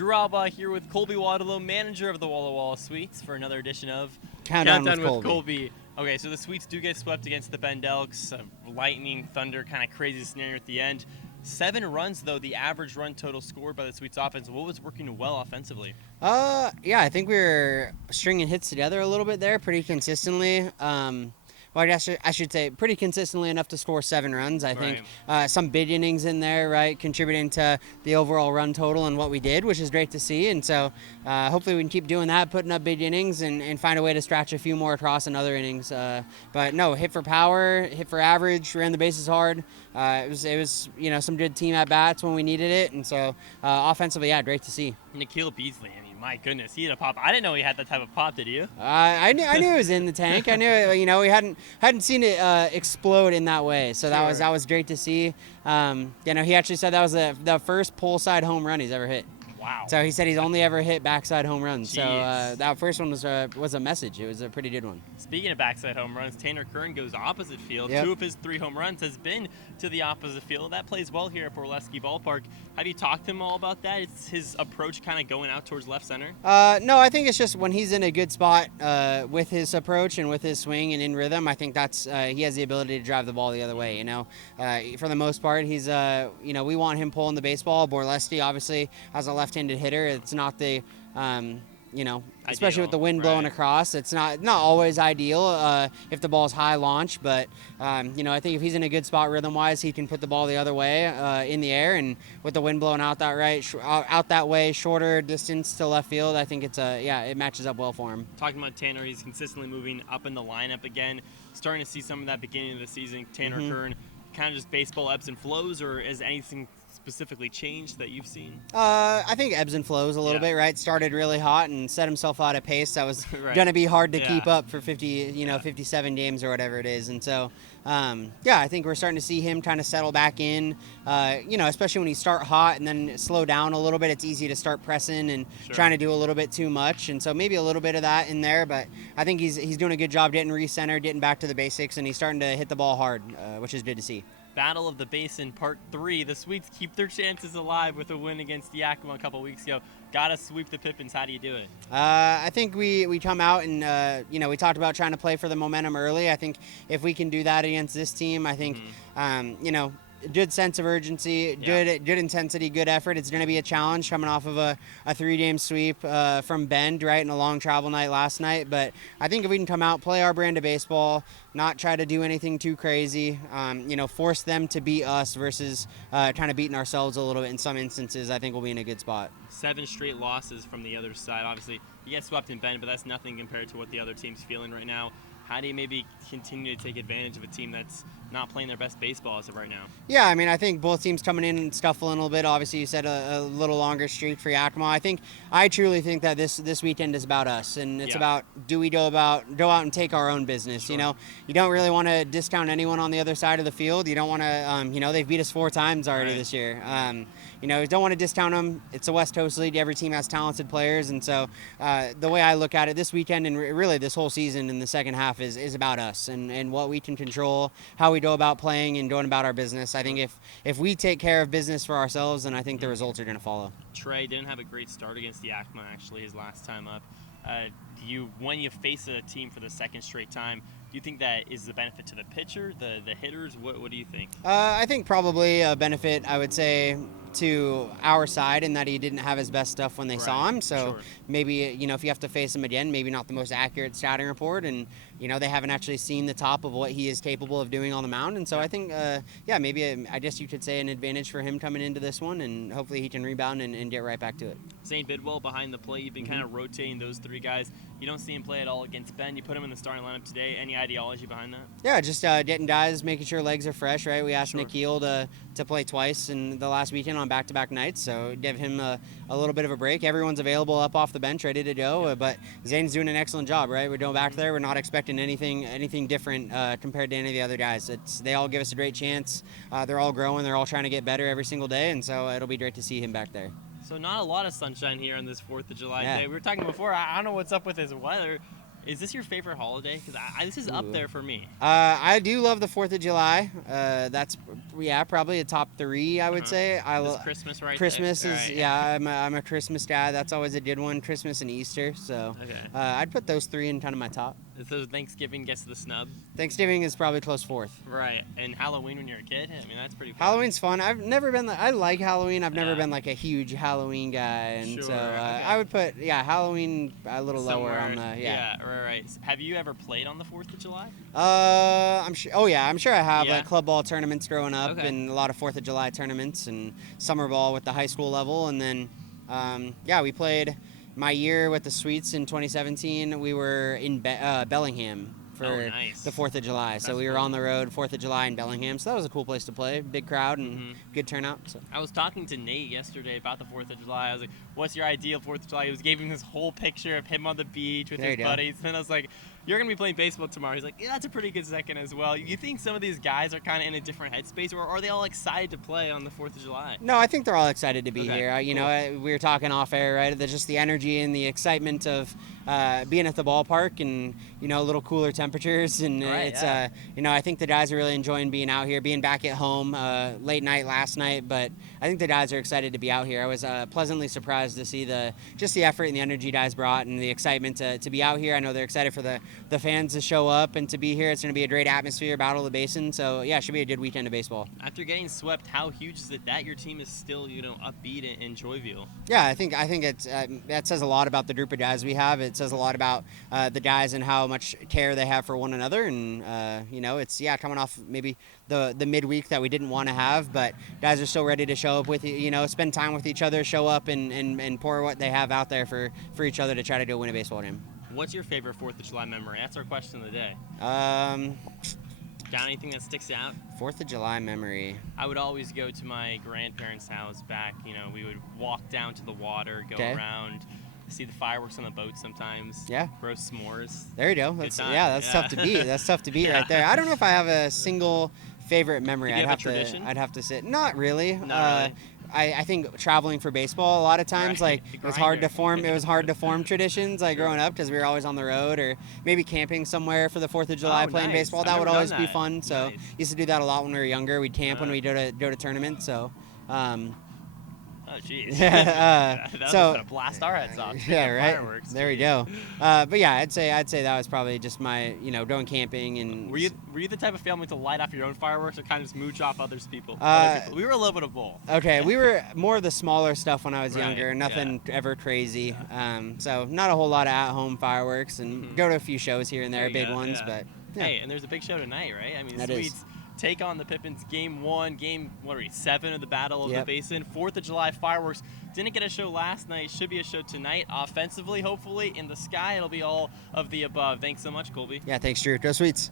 Drew Alba here with Colby Watilo, manager of the Walla Walla Sweets, for another edition of Countdown with Colby. Okay, so the Sweets do get swept against the Bend Elks. Lightning, thunder, kind of crazy scenario at the end. 7 runs, though, the average run total scored by the Sweets offense. What was working well offensively? Yeah, I think we were stringing hits together a little bit there pretty consistently. Well, I guess I should say pretty consistently enough to score 7 runs. I think some big innings in there, right, contributing to the overall run total and what we did, which is great to see. And so hopefully we can keep doing that, putting up big innings and find a way to scratch a few more across in other innings. But no, hit for power, hit for average, ran the bases hard. It was some good team at bats when we needed it. And so offensively, yeah, great to see. Nikhil Beasley, I mean, my goodness, he had a pop. I didn't know he had that type of pop, did you? I knew it was in the tank. I knew we hadn't seen it explode in that way. So Sure. that was great to see. He actually said that was the first pull side home run he's ever hit. Wow. So he said he's only ever hit backside home runs. Jeez. So that first one was a message. It was a pretty good one. Speaking of backside home runs, Tanner Kern goes opposite field. Yep. 2 of his 3 home runs has been to the opposite field. That plays well here at Borleski Ballpark. Have you talked to him all about that? It's his approach kind of going out towards left center? No, I think it's just when he's in a good spot with his approach and with his swing and in rhythm, I think that's he has the ability to drive the ball the other way. For the most part, he's we want him pulling the baseball. Borleski obviously has a left-handed hitter. It's not the especially with the wind blowing across, it's not always ideal if the ball's high launch. But I think if he's in a good spot rhythm-wise, he can put the ball the other way in the air, and with the wind blowing out that way, shorter distance to left field, I think it matches up well for him. Talking about Tanner, he's consistently moving up in the lineup again. Starting to see some of that beginning of the season. Tanner Kern, kind of just baseball ebbs and flows, or is anything specifically changed that you've seen? I think ebbs and flows a little bit, right? Started really hot and set himself out at pace that was going to be hard to keep up for 57 games or whatever it is. And so, I think we're starting to see him kind of settle back in, especially when you start hot and then slow down a little bit. It's easy to start pressing and trying to do a little bit too much. And so maybe a little bit of that in there, but I think he's doing a good job getting recentered, getting back to the basics, and he's starting to hit the ball hard, which is good to see. Battle of the Basin Part 3. The Sweets keep their chances alive with a win against Yakima a couple weeks ago. Got to sweep the Pippins. How do you do it? I think we come out and, we talked about trying to play for the momentum early. I think if we can do that against this team, I think, good sense of urgency, good intensity, good effort. It's going to be a challenge coming off of a 3-game sweep from Bend, right, and a long travel night last night. But I think if we can come out, play our brand of baseball, not try to do anything too crazy, force them to beat us versus kind of beating ourselves a little bit in some instances, I think we'll be in a good spot. 7 straight losses from the other side. Obviously, you get swept in Bend, but that's nothing compared to what the other team's feeling right now. How do you maybe continue to take advantage of a team that's not playing their best baseball as of right now? Yeah, I mean, I think both teams coming in and scuffling a little bit. Obviously, you said a little longer streak for Yakima. I truly think that this weekend is about us, and it's about do we go out and take our own business. Sure. You don't really want to discount anyone on the other side of the field. You don't want to, they've beat us 4 times already this year. You don't want to discount them. It's a West Coast League. Every team has talented players, and so the way I look at it this weekend and really this whole season in the second half is about us and what we can control, how we go about playing and going about our business. I think if we take care of business for ourselves, then I think the results are going to follow. Trey didn't have a great start against Yakima, actually, his last time up. When you face a team for the second straight time, do you think that is the benefit to the pitcher, the hitters? What do you think? I think probably a benefit, I would say, to our side in that he didn't have his best stuff when they saw him. So maybe, if you have to face him again, maybe not the most accurate scouting report. And, they haven't actually seen the top of what he is capable of doing on the mound. And so I think, maybe I guess you could say an advantage for him coming into this one. And hopefully he can rebound and get right back to it. St. Bidwell behind the plate. You've been kind of rotating those 3 guys. You don't see him play at all against Bend. You put him in the starting lineup today. Any ideology behind that? Yeah, just getting guys, making sure legs are fresh, right? We asked Nikhil to play twice in the last weekend on back-to-back nights, so give him a little bit of a break. Everyone's available up off the bench, ready to go, but Zane's doing an excellent job, right? We're going back there. We're not expecting anything different compared to any of the other guys. They all give us a great chance. They're all growing. They're all trying to get better every single day, and so it'll be great to see him back there. So not a lot of sunshine here on this 4th of July day. We were talking before, I don't know what's up with this weather. Is this your favorite holiday? Because this is up Ooh. there for me. I do love the 4th of July. That's probably a top 3, I would say. Is Christmas right Christmas there? is Right. I'm a Christmas guy. That's always a good one. Christmas and Easter. So Okay. I'd put those 3 in kind of my top. So Thanksgiving gets the snub. Thanksgiving is probably close 4th. Right. And Halloween when you're a kid. I mean, that's pretty fun. Halloween's fun. I've never been. I like Halloween. I've never Yeah. been like a huge Halloween guy, and Sure, so okay. I would put Halloween a little lower on the Right. Have you ever played on the 4th of July? I'm sure. Oh yeah, I'm sure I have Yeah. like club ball tournaments growing up, Okay. and a lot of 4th of July tournaments, and summer ball with the high school level, and then we played my year with the Sweets in 2017. We were in Bellingham for nice. the 4th of July, so That's we were cool. on the road 4th of July in Bellingham. So that was a cool place to play. Big crowd and good turnout. So. I was talking to Nate yesterday about the 4th of July. I was like, what's your ideal 4th of July? He was giving this whole picture of him on the beach with There his you go. buddies. And I was like, you're going to be playing baseball tomorrow. He's like, yeah, that's a pretty good second as well. You think some of these guys are kind of in a different headspace, or are they all excited to play on the 4th of July? No, I think they're all excited to be Okay, here. You cool. know, we were talking off air, right? There's just the energy and the excitement of being at the ballpark, and a little cooler temperatures, and Right, it's yeah. I think the guys are really enjoying being out here, being back at home. Late night last night, but I think the guys are excited to be out here. I was pleasantly surprised to see the effort and the energy guys brought, and the excitement to be out here. I know they're excited for the fans to show up and to be here. It's going to be a great atmosphere, Battle of the Basin. So yeah, it should be a good weekend of baseball. After getting swept, how huge is it that your team is still, upbeat and jovial? Yeah, I think it's that says a lot about the group of guys we have. It says a lot about the guys and how much care they have for one another. And it's coming off maybe the midweek that we didn't want to have, but guys are still ready to show up with spend time with each other, show up and pour what they have out there for each other to try to go win a baseball game. What's your favorite 4th of July memory? That's our question of the day. Got anything that sticks out? 4th of July memory. I would always go to my grandparents' house back. We would walk down to the water, go Okay. around, see the fireworks on the boat sometimes. Yeah. Roast s'mores. There you go. Good That's time. that's tough to beat. That's tough to beat Yeah. right there. I don't know if I have a single favorite memory. Do you I'd have have a tradition? I'd have to say not really. Not really. I think traveling for baseball a lot of times, Right, like the it was hard to grinder. form traditions like Sure. growing up because we were always on the road, or maybe camping somewhere for the 4th of July playing nice. baseball. I've That never would done always be that. fun. So Nice. used to do that a lot when we were younger. We'd camp when we go to tournaments. So. Oh, jeez. Yeah, that was so- gonna blast our heads off. Yeah, right. Fireworks. There we go. But yeah, I'd say that was probably just my going camping and. Were you the type of family to light off your own fireworks or kind of just mooch off others people? Uh, We were a little bit of both. Okay, we were more of the smaller stuff when I was Right, younger. Nothing ever crazy. So not a whole lot of at-home fireworks, and go to a few shows here and there, There you big go, ones. yeah. But yeah. Hey, and there's a big show tonight, right? I mean, the That is. Swedes take on the Pippins game 1, game 7 of the Battle of Yep. the Basin. 4th of July fireworks. Didn't get a show last night. Should be a show tonight. Offensively, hopefully, in the sky, it'll be all of the above. Thanks so much, Colby. Yeah, thanks, Drew. Go Sweets.